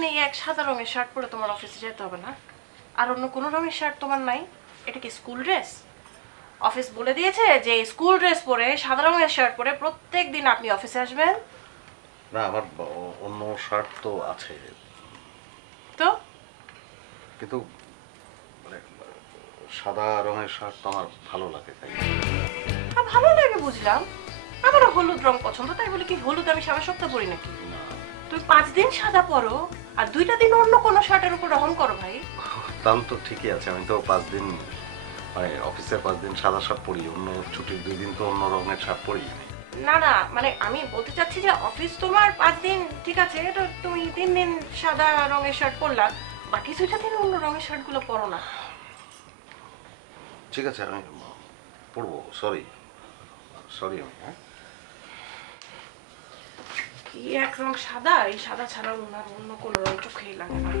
প্রতিদিন এই এক সাদা রঙের শার্ট পরে তোমার অফিসে যেতে হবে না? আর অন্য কোনো রঙের শার্ট তোমার নাই? এটা কি স্কুল ড্রেস? অফিস বলে দিয়েছে যে স্কুল ড্রেস পরে সাদা রঙের শার্ট পরে প্রত্যেক দিন আপনি অফিসে আসবেন? না, আমার অন্য শার্ট তো আছে, তো কিন্তু মানে সাদা রঙের শার্ট তো আমার ভালো লাগে, তাই। ভালো লাগে বুঝলাম, আমারও হলুদ রং পছন্দ, তাই বলে কি হলুদ আমি সারা সপ্তাহ পরি নাকি? তুমি 5 দিন সাদা পরো আর 2টা দিন অন্য কোনো শার্টের উপর রং করো ভাই। তাহলে তো ঠিকই আছে, আমি তো 5 দিন মানে অফিসে 5 দিন সাদা শার্ট পরি, অন্য ছুটির 2 দিন তো অন্য রঙের শার্ট পরি। না না, মানে আমি বলতে চাচ্ছি যে অফিস তোমার 5 দিন ঠিক আছে, তো তুমি 3 দিন সাদা রঙের শার্ট পরলা, বাকি 2টা দিন অন্য রঙের শার্টগুলো পরো না। ঠিক আছে, আমি পরবো। সরি সরি আমি, হ্যাঁ। কি এক রং সাদা, এই সাদা ছাড়া অন্য কোনো রং চোখেই লাগে না।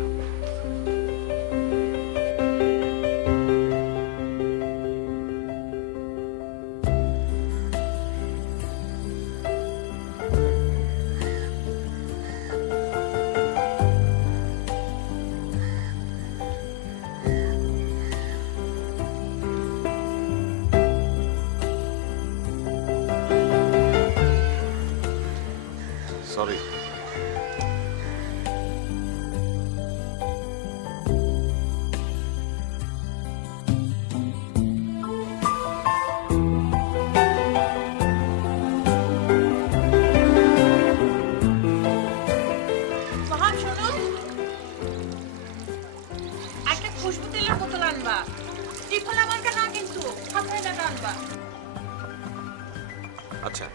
সরি। মহান শোনো, একটা খুশবু তেলের বোতল আনবা, ত্রিফলা মার্কা না কিন্তু, হাতের টাকা আনবা। আচ্ছা।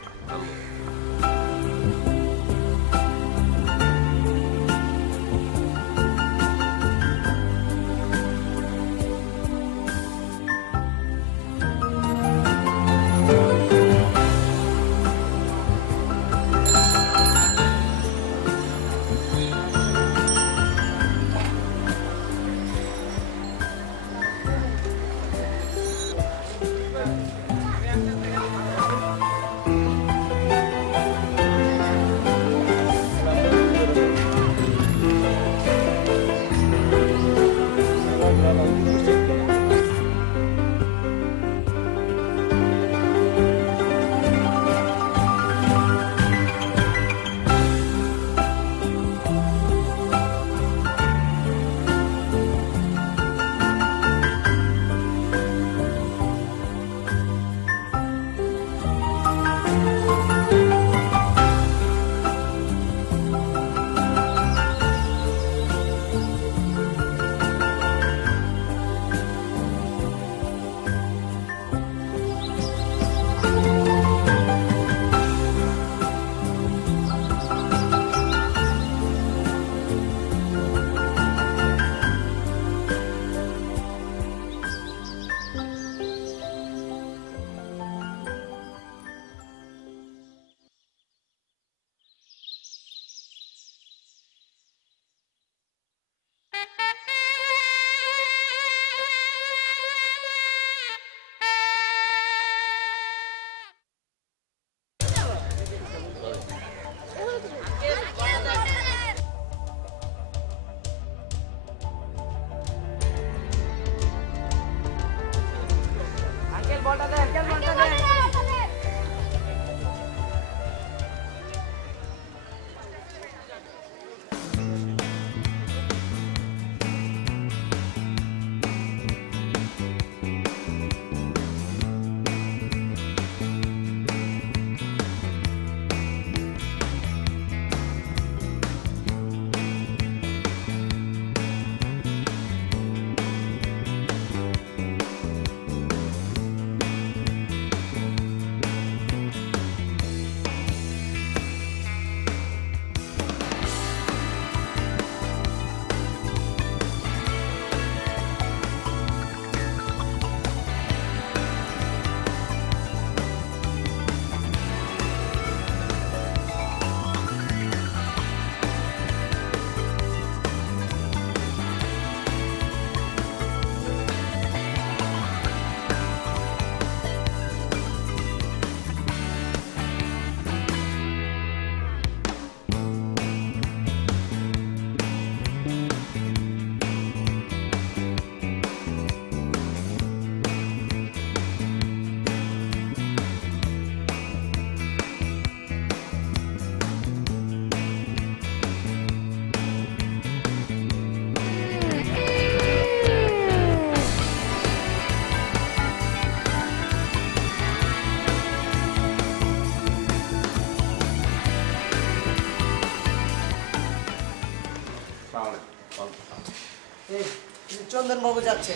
চন্দন বাবু যাচ্ছে,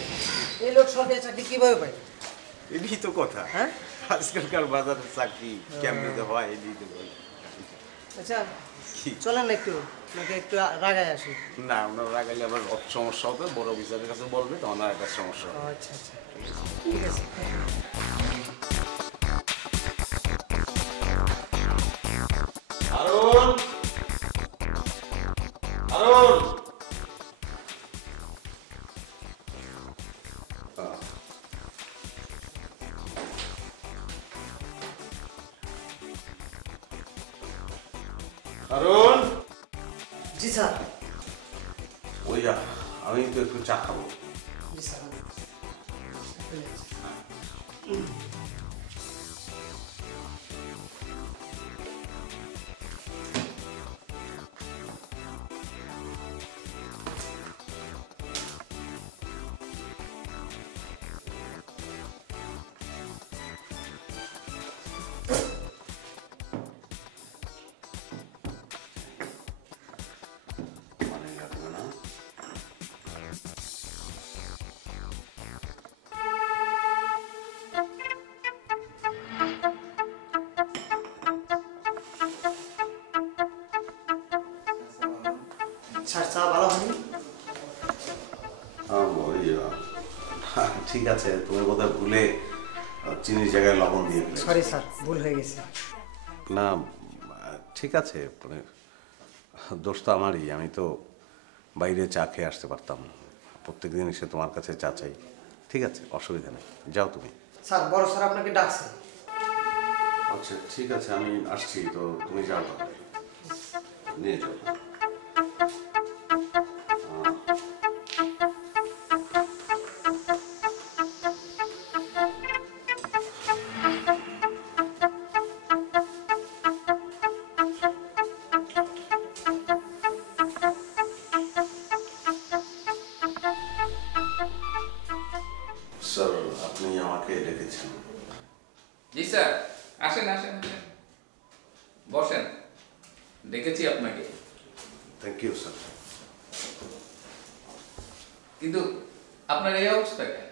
এই লোক সরকারি চাকরি কিভাবে পায়? এটাই তো কথা। হ্যাঁ আজকালকার বাজারে চাকরি কেমনে যে হয় এটাই তো বলি। আচ্ছা কি? চলেন না একটু, নাকি একটু রাগায় আসি। না ওনার রাগাইলে আবার সমস্যা হবে, বড় অফিসারের কাছে বলবে তখন আর একটা সমস্যা ও, হবে। আচ্ছা আচ্ছা ঠিক আছে। আরুন, আরুন। আরুন, জি স্যার। ওই আমি তো একটু চা খাবো। জি স্যার। মানে লাগবে না। স্যার চা ভালো হয়নি? ওই ঠিক আছে, তুমি বোধহয় ভুলে চিনির জায়গায় লবণ দিয়ে ফেলেছো। সরি স্যার, ভুল হয়ে গেছে। না ঠিক আছে, মানে দোষ তো আমারই। আমি তো বাইরে চা খেয়ে আসতে পারতাম, প্রত্যেক দিন এসে তোমার কাছে চা চাই। ঠিক আছে, অসুবিধা নেই, যাও তুমি। স্যার বড় স্যার আপনাকে ডাকছে। আচ্ছা ঠিক আছে, আমি আসছি, তো তুমি যাও তাহলে, নিয়ে যাও। স্যার, আপনি আমাকে ডেকেছেন? জি স্যার, আসেন আসেন আসেন, বসেন, ডেকেছি আপনাকে। Thank you sir. কিন্তু আপনার এই অবস্থা কেন?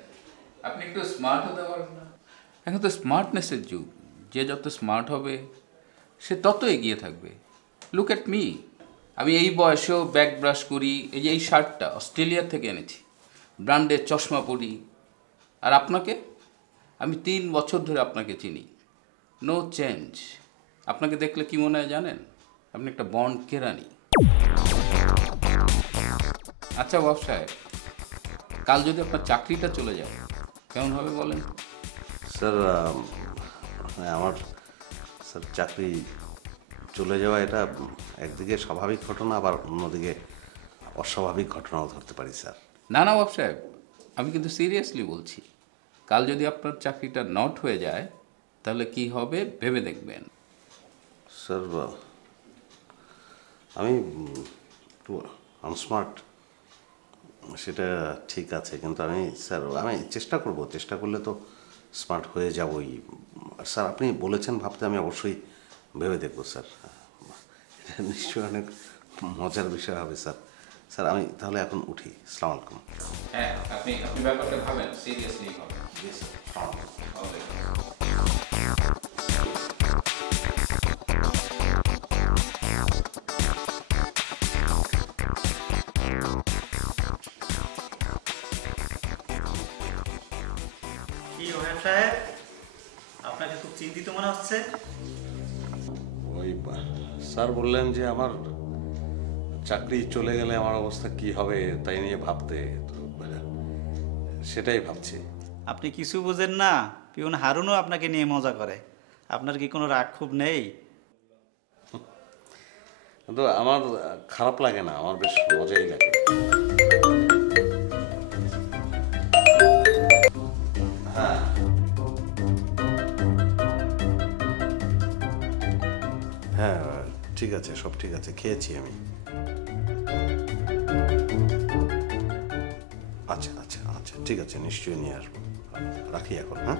আপনি একটু স্মার্ট হতে পারেন না? এখন তো স্মার্টনেসের যুগ, যে যত স্মার্ট হবে সে তত এগিয়ে থাকবে। লুক অ্যাট মি, আমি এই বয়সেও ব্যাক ব্রাশ করি, এই যে এই শার্টটা অস্ট্রেলিয়া থেকে এনেছি, ব্র্যান্ডের চশমা পরি। আর আপনাকে, আমি 3 বছর ধরে আপনাকে চিনি, নো চেঞ্জ। আপনাকে দেখলে কি মনে হয় জানেন? আপনি একটা বন্ড কেরানি। আচ্ছা বাবু সাহেব, কাল যদি আপনার চাকরিটা চলে যায় কেমন হবে বলেন? স্যার আমার স্যার চাকরি চলে যাওয়া এটা একদিকে স্বাভাবিক ঘটনা, আবার অন্যদিকে অস্বাভাবিক ঘটনাও ধরতে পারি স্যার। না না বাবু সাহেব, আমি কিন্তু সিরিয়াসলি বলছি, কাল যদি আপনার চাকরিটা নট হয়ে যায় তাহলে কি হবে ভেবে দেখবেন। স্যার আমি একটু আনস্মার্ট, সেটা ঠিক আছে, কিন্তু আমি স্যার আমি চেষ্টা করলে তো স্মার্ট হয়ে যাবই। স্যার আপনি বলেছেন ভাবতে, আমি অবশ্যই ভেবে দেখবো স্যার। এটা নিশ্চয়ই অনেক মজার বিষয় হবে স্যার। স্যার আমি তাহলে এখন উঠি। আসসালামু আলাইকুম। হ্যাঁ, আপনি আপনি ব্যাপারটা ভাবেন, সিরিয়াসলি ভাবেন। জি স্যার, আসসালামু আলাইকুম। কি ওহেব সাহেব, আপনাকে খুব চিন্তিত মনে হচ্ছে। ওই স্যার বললেন যে আমার চাকরি চলে গেলে আমার অবস্থা কি হবে তাই নিয়ে ভাবতে, তো সেটাই ভাবছি। আপনি কিছু বুঝেন না, পিউন হারুনও আপনাকে নিয়ে মজা করে। আপনার কি কোনো রাগ ক্ষোভ নেই? কিন্তু আমার খারাপ লাগে না, আমার বেশ মজাই লাগে। হ্যাঁ হ্যাঁ ঠিক আছে, সব ঠিক আছে, খেয়েছি আমি। আচ্ছা আচ্ছা আচ্ছা ঠিক আছে, নিশ্চয়ই নিয়ে আসবো। রাখি এখন, হ্যাঁ।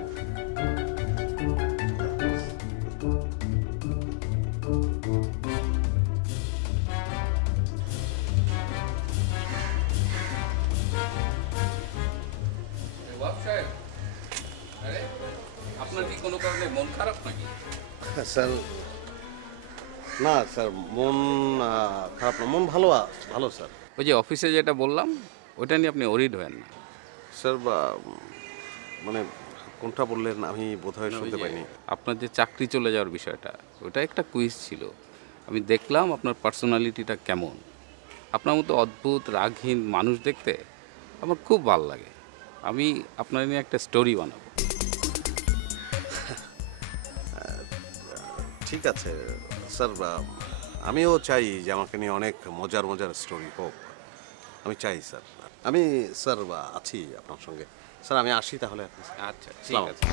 আপনার কি কোনো কারণে মন খারাপ নাকি? স্যার না স্যার, মন খারাপ না, মন ভালো ভালো স্যার। ওই যে অফিসে যেটা বললাম ওটা নিয়ে আপনি ওরিড হবেন না। স্যার মানে কোনটা বললেন আমি বোধহয় শুনতে ওই যে পাইনি। আপনার যে চাকরি চলে যাওয়ার বিষয়টা, ওটা একটা কুইজ ছিল। আমি দেখলাম আপনার পার্সোনালিটিটা কেমন। আপনার মতো অদ্ভুত রাগহীন মানুষ দেখতে আমার খুব ভালো লাগে। আমি আপনার নিয়ে একটা স্টোরি বানাবো। ঠিক আছে স্যার, আমিও চাই যে আমাকে নিয়ে অনেক মজার মজার স্টোরি হোক। আমি চাই স্যার। আমি স্যার আছি আপনার সঙ্গে। স্যার আমি আসি তাহলে। আচ্ছা ঠিক সালাম। আছে।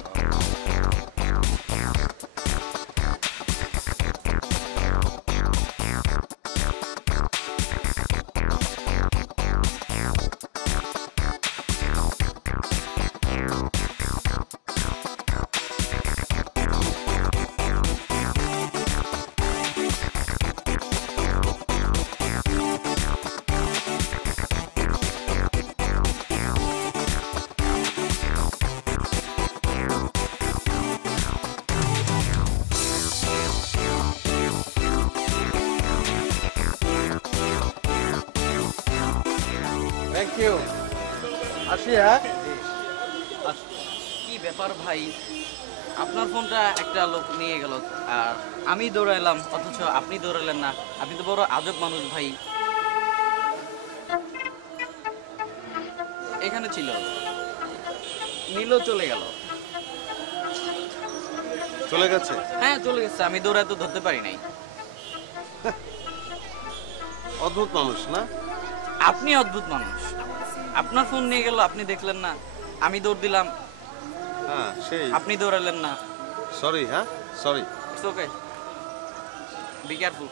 Thank you. আসি হ্যাঁ। কি ব্যাপার ভাই, আপনার ফোনটা একটা লোক নিয়ে গেল আর আমি দৌড়াইলাম অথচ আপনি দৌড়ালেন না। আপনি তো বড় আজব মানুষ ভাই। এখানে ছিল, নীলও চলে গেল। চলে গেছে? হ্যাঁ চলে গেছে, আমি দৌড়ায় তো ধরতে পারি নাই। অদ্ভুত মানুষ না? আপনি অদ্ভুত মানুষ, আপনার ফোন নিয়ে গেল আপনি দেখলেন না, আমি দৌড় দিলাম হ্যাঁ সেই। আপনি দৌড়ালেন না। সরি, হ্যাঁ sorry. It's okay, be careful.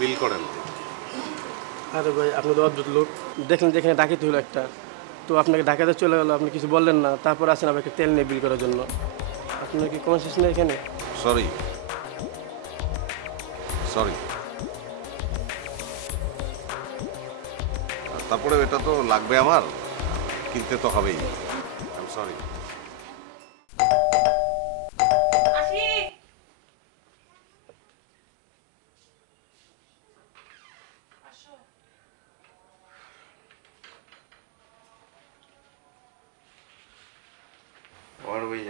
Bill করেন। আরে ভাই আপনি তো অদ্ভুত লোক, দেখলেন যে এখানে ডাকাতি হলো একটা, তো আপনাকে ডাকাতে চলে গেলো, আপনি কিছু বললেন না, তারপর আসেন আবার একটা তেল নিয়ে বিল করার জন্য। আপনার কি কনসিয়াস নেই এখানে? Sorry sorry. তারপরে এটা তো লাগবে আমার, কিনতে তো হবেই। I am sorry. আসি। আসো। আর ওই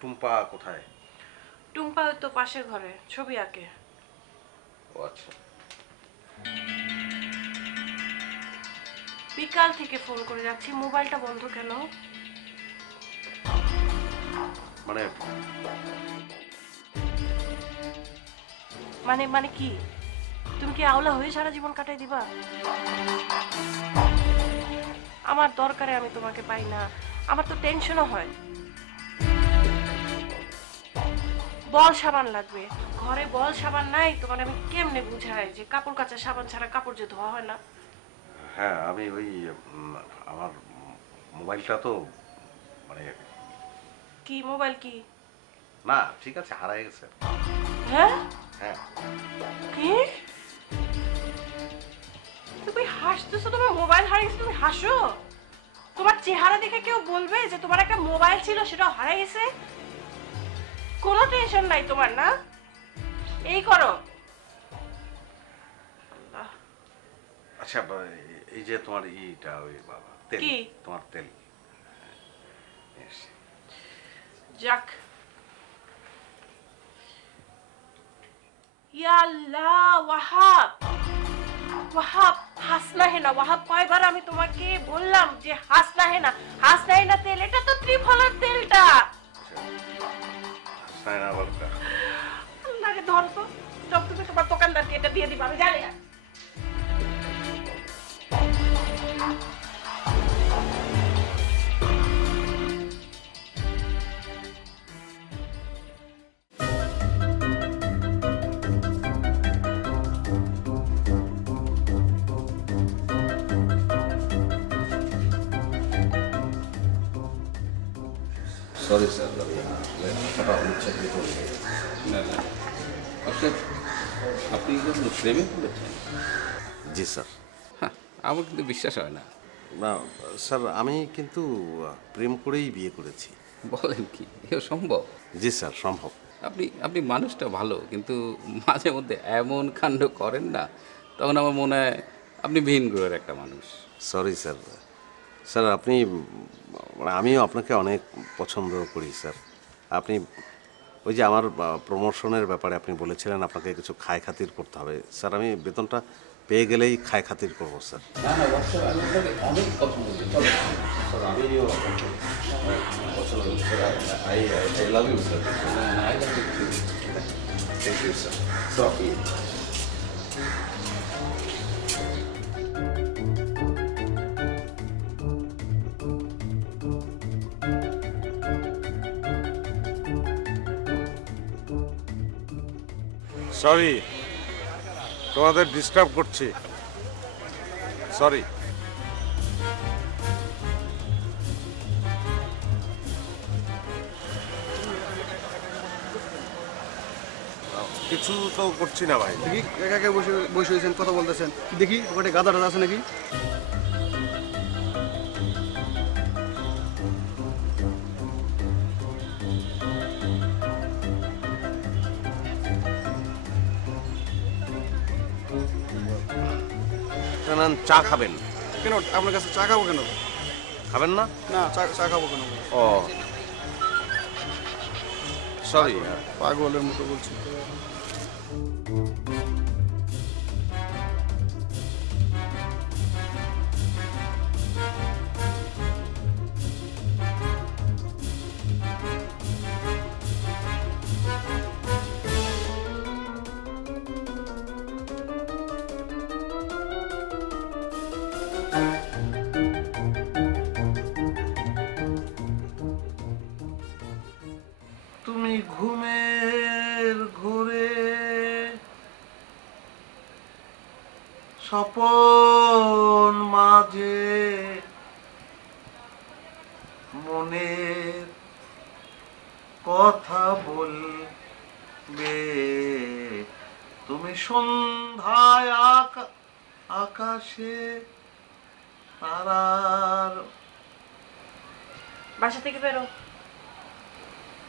টুম্পা কোথায়? টুম্পা ওই তো পাশের ঘরে ছবি আঁকে। ও আচ্ছা। বিকাল থেকে ফোন করে যাচ্ছি, মোবাইলটা বন্ধ কেন? মানে মানে মানে কি? তুমি কি আওলা হয়ে সারা জীবন কাটাই দিবা? আমার দরকারে আমি তোমাকে পাই না, আমার তো টেনশনও হয়। বল সাবান লাগবে, ঘরে বল সাবান নাই, তোমার আমি কেমনে বুঝাই যে কাপড় কাচা সাবান ছাড়া কাপড় যে ধোয়া হয় না? হ্যাঁ আমি ওই আমার মোবাইলটা তো মানে কি মোবাইল কি? না ঠিক আছে, হারাই গেছে। হ্যাঁ হ্যাঁ। কি? তুমি হাসতেছো? তোমার মোবাইল হারিয়ে গেছে, তুমি হাসো? তোমার চেহারা দেখে কেউ বলবে যে তোমার একটা মোবাইল ছিল সেটাও হারিয়ে গেছে? কোনো টেনশন নাই তোমার না? এই করো, আচ্ছা এই যে তোমার ইটা ওই বাবা তেল, কি? তোমার তেল। Yes. যাক, ইয়া আল্লাহ, ওয়াহাব ওয়াহাব, হাসনা হেনা। ওয়াহাব, কয়বার আমি তোমাকে বললাম যে হাসনা হেনা, হাসনা হেনা তেল, এটা তো ত্রিফলার তেলটা। সায়না বলকা। আল্লাহরে ধর তো, সব তুমি তোমার দোকানদারকে এটা দিয়ে দিবা, আমি জানি না। সরি স্যার, কথাটা উচ্চারিত হয়ে গেছে। না না অর্থাৎ আপনি কিন্তু প্রেমে পড়েছেন? জি স্যার। হ্যাঁ, আমার কিন্তু বিশ্বাস হয় না। না স্যার, আমি কিন্তু প্রেম করেই বিয়ে করেছি। বলেন কি, এও সম্ভব? জি স্যার, সম্ভব। আপনি আপনি মানুষটা ভালো, কিন্তু মাঝে মধ্যে এমন কাণ্ড করেন না, তখন আমার মনে হয় আপনি ভিন গ্রহের একটা মানুষ। Sorry sir. স্যার আপনি আমিও আপনাকে অনেক পছন্দ করি স্যার। আপনি ওই যে আমার প্রমোশনের ব্যাপারে আপনি বলেছিলেন আপনাকে কিছু খায় খাতির করতে হবে। স্যার আমি বেতনটা পেয়ে গেলেই খায় খাতির করবো স্যার। না না বাচ্চা, আমি আপনাকে অনেক পছন্দ করি। চলো স্যার আমিও আপনাকে পছন্দ করি sir. I love you sir. Thank you sir. Sorry. Sorry, তোমাদের ডিস্টার্ব করছি, সরি। কিছু তো করছি না ভাই। দেখি একা একা বসে বসে হয়েছেন, কথা বলতেছেন, দেখি ওখানে গাদা টাদা আছে নাকি? চা খাবেন? কেন আপনার কাছে চা খাবো কেন? খাবেন না? না, চা খাবো কেন? ও সরি। পাগলের মতো বলছি। তুমি ঘুমের ঘোরে স্বপন মাঝে মনের কথা বলবে, তুমি সন্ধ্যায় আকাশে তারার। বাসা থেকে বেরো।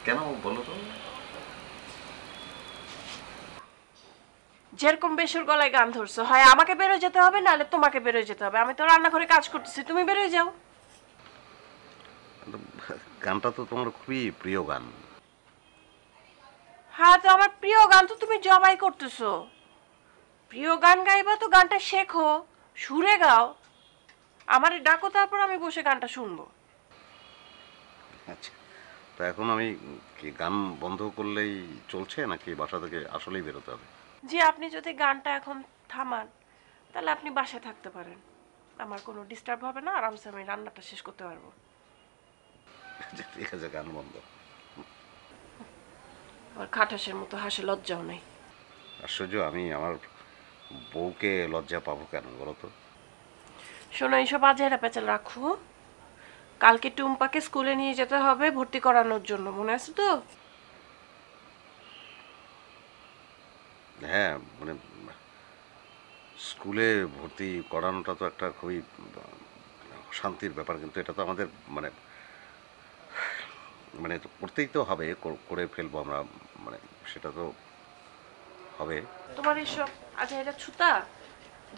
কেন বলো তো? যেরকম বেসুর গলায় গান ধরছো, হয় আমাকে বেরোয় যেতে হবে, নাহলে তোমাকে বেরোয় যেতে হবে। আমি তো রান্নাঘরে কাজ করতেছি, তুমি বেরোয় যাও। গানটা তো তোমার খুবই প্রিয় গান। হ্যাঁ, তো আমার প্রিয় গান তো তুমি জবাই করতেছো। প্রিয় গান গাইবা তো গানটা শেখো, সুরে গাও, আমারে ডাকো, তারপর আমি বসে গানটা শুনবো। আচ্ছা, তো এখন আমি কি গান বন্ধ করলেই চলছে, নাকি বাসা থেকে আসলেই বেরোতে হবে? জি, আপনি যদি গানটা এখন থামান, তাহলে আপনি বাসায় থাকতে পারেন, আমার কোনো ডিস্টার্ব হবে না, আরামসে আমি রান্নাটা শেষ করতে পারবো। ঠিক আছে, গান বন্ধ। আমার খাটাসের মতো হাসে লজ্জাও নেই। আশ্চর্য, আমি আমার বউকে লজ্জা পাবো কেন বলো তো? শোনো, এইসব আজেরা পেঁচাল রাখো। কালকে টুম্পাকে স্কুলে নিয়ে যেতে হবে ভর্তি করানোর জন্য, মনে আছে তো? হ্যাঁ, মানে স্কুলে ভর্তি করানোটা তো একটা খুবই শান্তির ব্যাপার, কিন্তু এটা তো আমাদের মানে মানে তো করতেই তো হবে, করে ফেলবো আমরা, মানে সেটা তো হবে। তোমার এইসব আজেরা ছুতা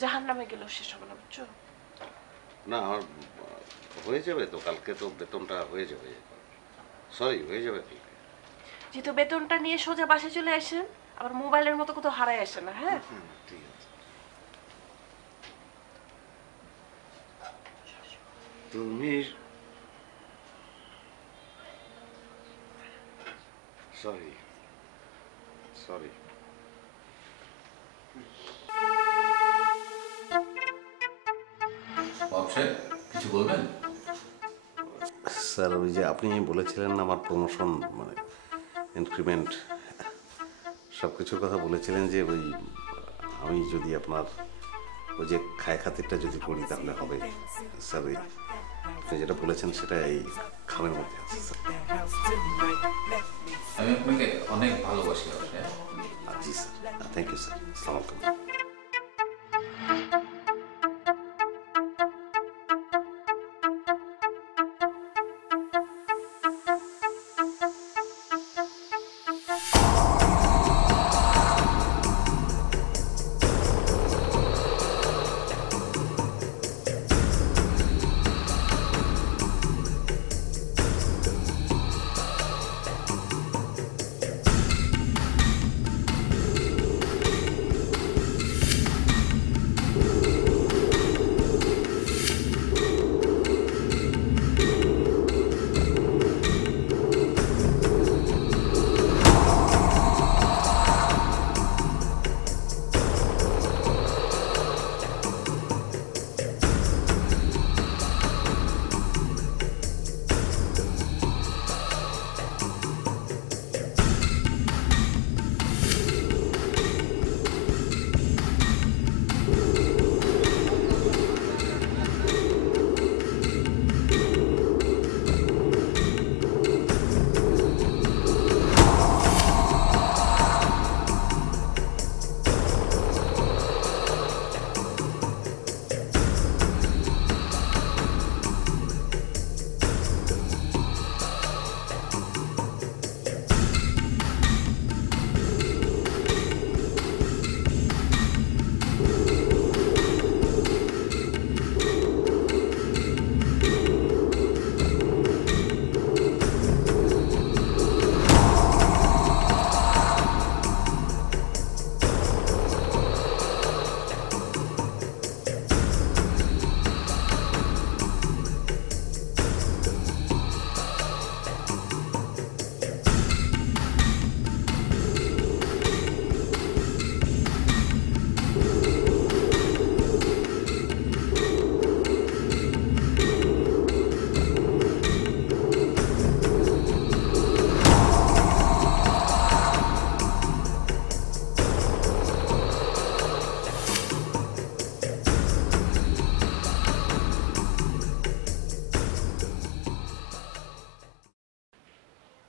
জাহান্নামে গেলেও শেষ হবে না, বুঝছো? না আমার হয়ে যাবে তো, কালকে তো বেতনটা হয়ে যাবে। সরি, হয়ে যাবে কালকে। যেহেতু বেতনটা নিয়ে সোজা বাসে চলে আসেন, আবার মোবাইলের মতো কোথাও হারায় আসে না, হ্যাঁ? ঠিক আছে। তুমি সরি সরি অবশ্যই কিছু বলবেন? স্যার, ওই যে আপনি বলেছিলেন না আমার প্রমোশন মানে ইনক্রিমেন্ট সব কিছুর কথা বলেছিলেন, যে ওই আমি যদি আপনার ওই যে খায় খাতিরটা যদি করি তাহলে হবে। স্যার ওই আপনি যেটা বলেছেন সেটা এই খামের মধ্যে আছে স্যার। আমি আপনাকে অনেক ভালোবাসি অবশ্যই। জি স্যার, থ্যাংক ইউ স্যার, আসসালামু আলাইকুম।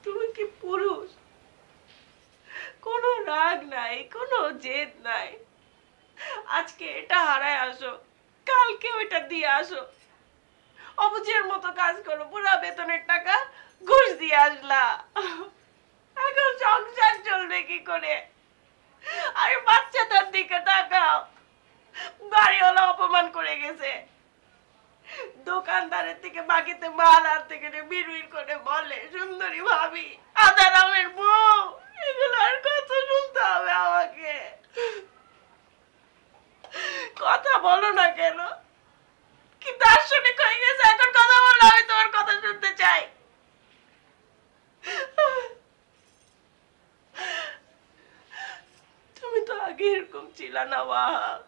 তুমি কি পুরুষ? কোনো রাগ নাই, কোনো জেদ নাই। আজকে এটা হারায় আসো, কালকে ওইটা দিয়ে আসো, অবুঝের মতো কাজ করো, পুরা বেতনের টাকা ঘুষ দিয়ে আসলা। এখন সংসার চলবে কি করে? আরে বাচ্চাটার দিকে তাকাও, বাড়িওয়ালা অপমান করে গেছে, দোকানদারের থেকে বাকিতে মাল আনতে গেলে বিড়বিড় করে বলে সুন্দরী ভাবি, আদারামের বউ। এগুলো আর কত শুনতে হবে আমাকে? কথা বলো না কেন? কি দার্শনিক হয়ে গেছে এখন? কথা বলো, আমি তোমার কথা শুনতে চাই। তুমি তো আগে এরকম ছিল না ওয়াহাব।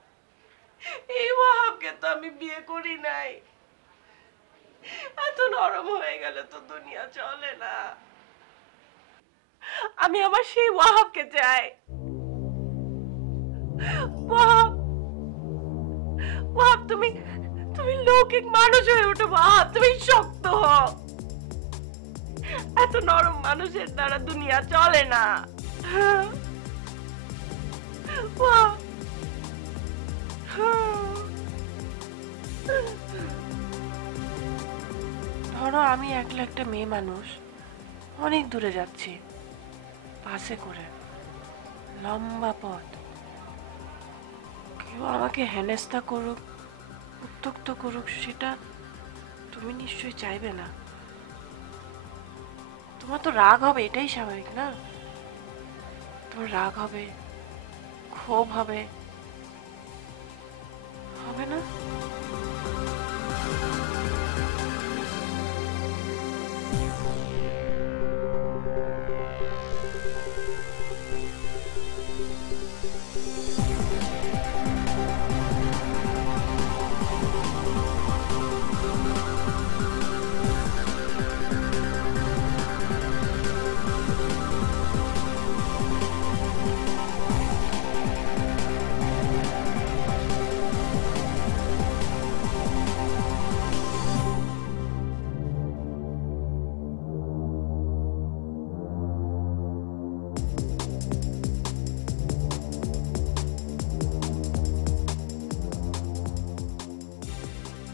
এই ওয়াহাবকে তো আমি বিয়ে করি নাই। এত নরম হয়ে গেলে তো দুনিয়া চলে না। আমি আমার সেই ওয়াহাবকে চাই। ওয়াহাব, ওয়াহাব তুমি তুমি লৌকিক মানুষ হয়ে ওঠো ওয়াহাব, তুমি শক্ত হও। এত নরম মানুষের দ্বারা দুনিয়া চলে না। ওয়াহাব, ধরো আমি একলা একটা মেয়ে মানুষ, অনেক দূরে যাচ্ছি বাসে করে, লম্বা পথ, কেউ আমাকে হেনস্থা করুক, উত্ত্যক্ত করুক, সেটা তুমি নিশ্চয়ই চাইবে না। তোমার তো রাগ হবে, এটাই স্বাভাবিক না? তোমার রাগ হবে, ক্ষোভ হবে, হবে না?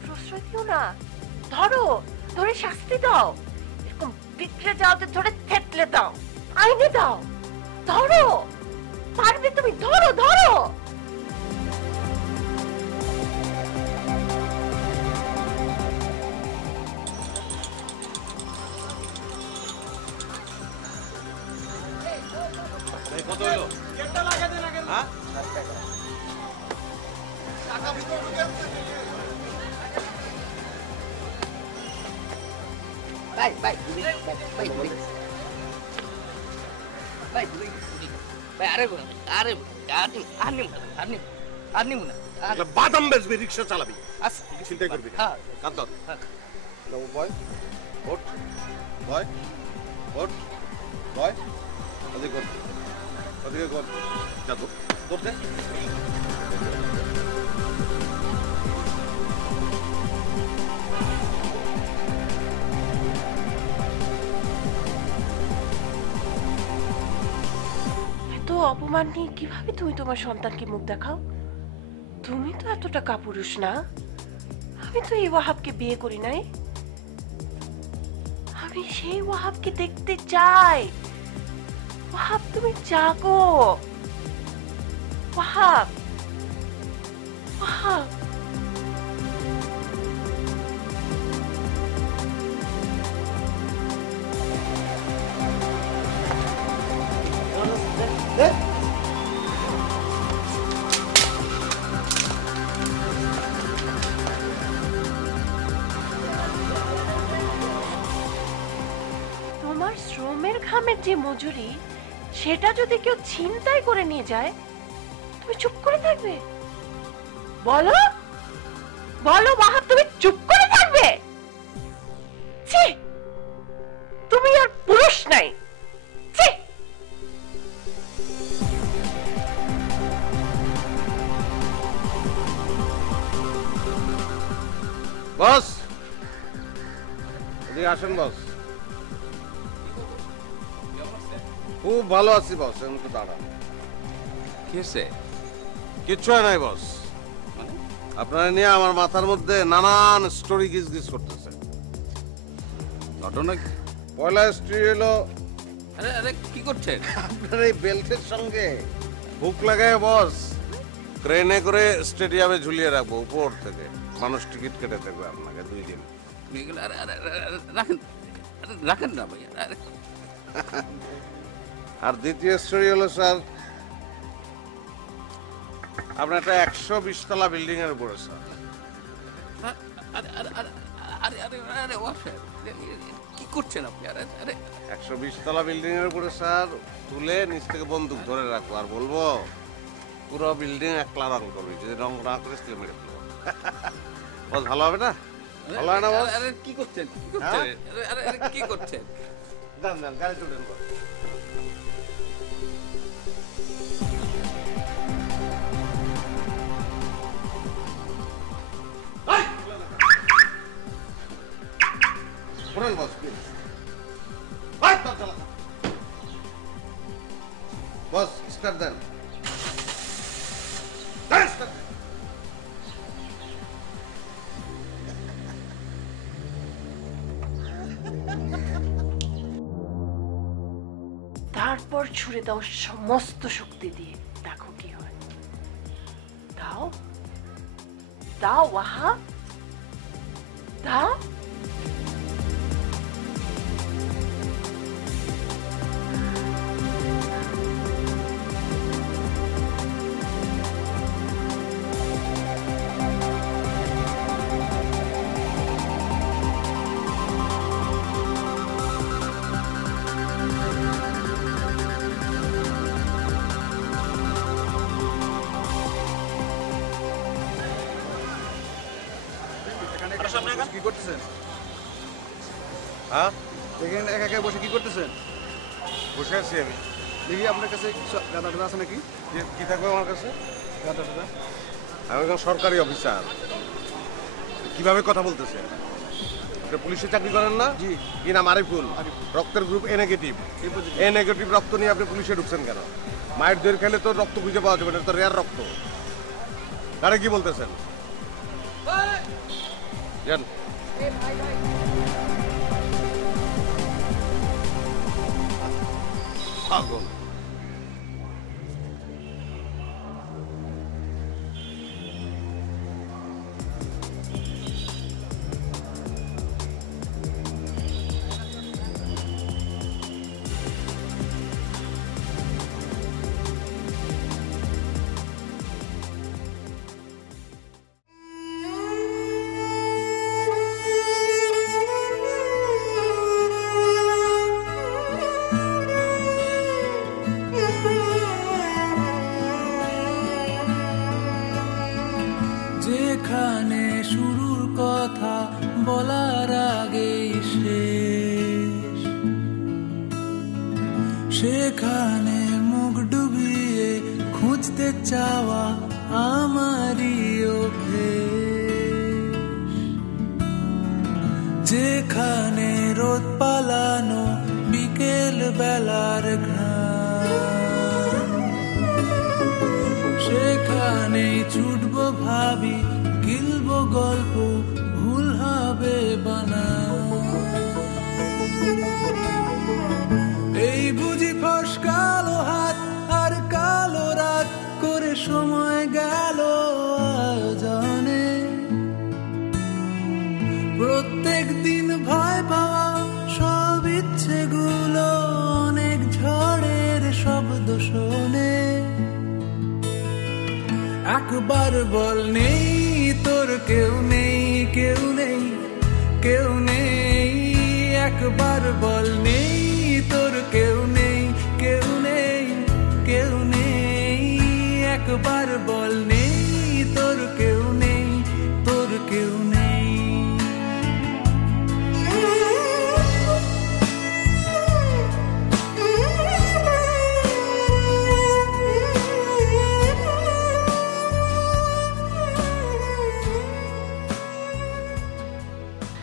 প্রশ্রয় দিও না, ধরো, ধরে শাস্তি দাও, এরকম বিগড়ে যাওয়াদের ধরে থেতলে দাও, আইনে দাও, ধরো, পারবে তুমি, ধরো ধরো। বাদাম বেচবি, রিক্সা চালাবি, চিন্তাই করবি না। বয় ওঠ, বয় ওঠ, বয় ওদিকে কর, ওদিকে কর, যা তো করতে। এত অপমান নিয়ে কিভাবে তুমি তোমার সন্তানকে মুখ দেখাও? তুমি তো এতটা কাপুরুষ না। আমি তো এই ওয়াহাবকে বিয়ে করি নাই। আমি সেই ওয়াহাবকে দেখতে চাই। ওয়াহাব, তুমি জাগো। ওয়াহাব, ওয়াহাব। তোমার শ্রমের ঘামের যে মজুরি, সেটা যদি কেউ ছিনতাই করে নিয়ে যায়, তুমি চুপ করে থাকবে? বলো বলো ওয়াহাব, তুমি চুপ করে থাকবে? ছি, তুমি আর পুরুষ নাই। ছি। বস, এদিকে আসেন বস। খুব ভালো আছি বস, এখন তো দাঁড়ান। কি হয়েছে? কিচ্ছু হয় নাই বস। আপনারা নিয়ে আমার মাথার মধ্যে নানান স্টোরি গিজ করতেছে। ঘটনা কি? পয়লা স্ত্রী হলো আরে আরে কি করছেন? আপনার এই বেল্টের সঙ্গে হুক লাগায় বস ক্রেনে করে স্টেডিয়ামে ঝুলিয়ে রাখবো উপর থেকে। মানুষ টিকিট কেটে থাকবে আপনাকে 2 দিন। আরে আরে আরে রাখেন, আরে রাখেন না ভাই। আরে আর দ্বিতীয় স্টোরি হলো স্যার, আপনার একটা 120 তলা বিল্ডিং এর উপরে স্যার। আরে আরে আরে আরে আরে আরে ওয়াসার কি করছেন আপনি? আরে আরে 120 তলা বিল্ডিং এর উপরে স্যার তুলে নিচ থেকে বন্দুক ধরে রাখবো আর বলবো পুরো বিল্ডিং একলা রং করবি, যদি রং না করিস তাহলে মেরে ফেলবো। বস ভালো হবে না? ভালো হয় না বস? আরে কি করছেন? কি করছেন? আরে আরে আরে কি করছেন? দান দান গাড়ি তুলেন বস। শুনুন বস, প্লিজ বস, স্টার্ট দেন। তারপর ছুড়ে দাও সমস্ত শক্তি দিয়ে, দেখো কি হয়। দাও। দাও দাও ওয়াহাব দাও। কি করতেছেন? হ্যাঁ, এখানে একা একা বসে কি করতেছেন? বসে আছি আমি। দেখি আপনার কাছে গাদা টাদা আছে নাকি? কি থাকবে আমার কাছে? গাদা টাদা আমি একজন সরকারি অফিসার। কিভাবে কথা বলতেছেন? আপনি পুলিশে চাকরি করেন না? জি। কি নাম? আরিফুল। রক্তের গ্রুপ এ নেগেটিভ। এ নেগেটিভ রক্ত নিয়ে আপনি পুলিশে ঢুকছেন কেন? মায়ের দইয়ের খেলে তো রক্ত খুঁজে পাওয়া যাবে না, তো রেয়ার রক্ত। কারে কি বলতেছেন? যান। পাগল। যেখানে শুরুর কথা বলার আগেই শেষ, সেখানে মুখ ডুবিয়ে খুঁজতে চাওয়া আমারই অভ্যেস। যেখানে রোদ পালানো বিকেল বেলার ঘ্রাণ, সেখানেই ছুটবো ভাবি গিলবো গল্প ভুল হবে বানা। এই বুঝি ফসকালো হাত আর কালো রাত করে সময় গেল আয়োজনে। প্রত্যেক দিন ভয় পাওয়া সব ইচ্ছেগুলো অনেক ঝড়ের শব্দ শোনে। একবার বল নেই তোর কেউ নেই, কেউ নেই, কেউ নেই। একবার বল নেই তোর কেউ নেই, কেউ নেই, কেউ নেই। একবার বল নেই তোর কেউ নেই, তোর কেউ নেই।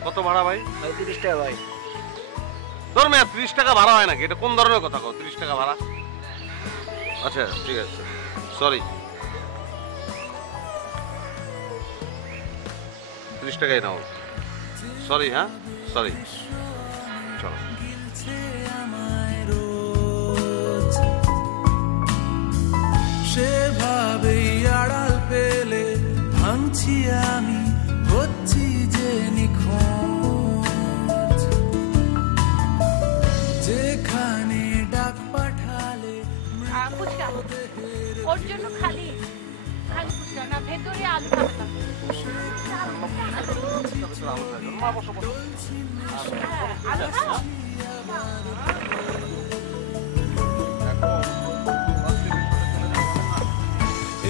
কত ভাড়া ভাই? 30 টাকা ভাই। ধর মেয়ে 30 টাকা ভাড়া হয় নাকি? এটা কোন ধরনের কথা কও? 30 টাকা ভাড়া? আচ্ছা ঠিক আছে, সরি। 30 টাকাই নাও। সরি। হ্যাঁ সরি, চলো। সেভাবেই আড়াল পেলে ভাঙছি আমি, হচ্ছি যে নিখোঁজ। যেখানে ডাক পাঠালে ফুচকা ওর জন্য খালি খালি ফুচকা না, ভেতরে আলু খাবে না। আলু খাও?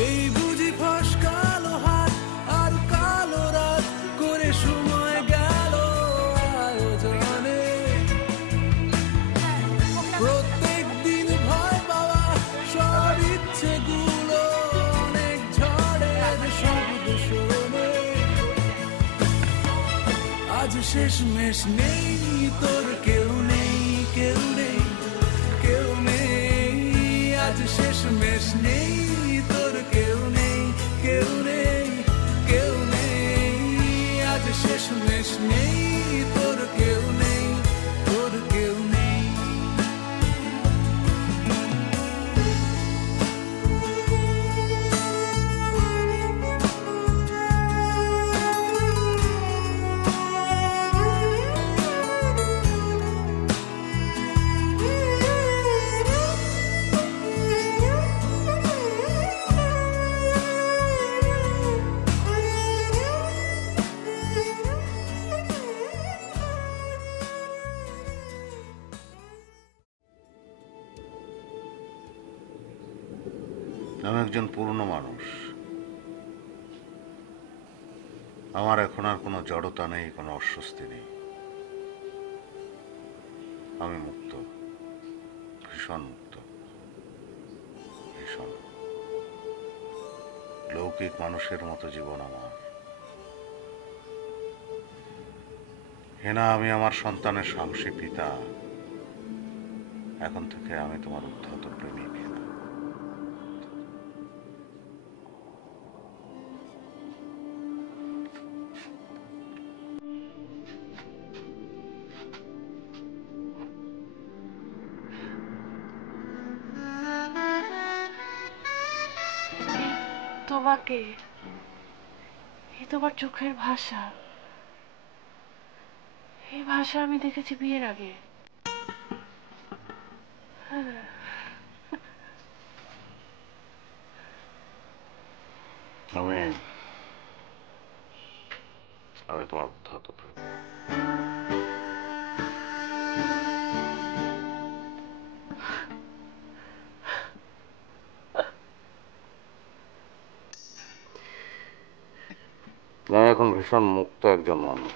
এই বুঝি ফসকালো হাত আর কালো রাত করে সময় গেল আয়োজনে। প্রত্যেক দিন ভয় পাওয়া সব ইচ্ছেগুলো অনেক ঝড়ের শব্দ শোনে। আজ শেষমেশ নেই তোর কেউ নেই, কেউ নেই, কেউ নেই। আজ শেষমেশ নেই তোর কেউ নেই, কেউ নেই, কেউ নেই। আজ শেষমেশ নেই তোর কেউ নেই, তোর কেউ নেই। আমি একজন পূর্ণ মানুষ। আমার এখন আর কোনো জড়তা নেই, কোনো অস্বস্তি নেই। আমি মুক্ত, ভীষণ মুক্ত, ভীষণ। লৌকিক মানুষের মতো জীবন আমার। হেনা, আমি আমার সন্তানের সাহসী পিতা। এখন থেকে আমি তোমার উদ্ধত প্রেমিক হেনা। তোমাকে, এই তোমার চোখের ভাষা, এই ভাষা আমি দেখেছি বিয়ের আগে। আমি তোমার উদ্ধত প্রেমিক। আমি এখন ভীষণ মুক্ত একজন মানুষ।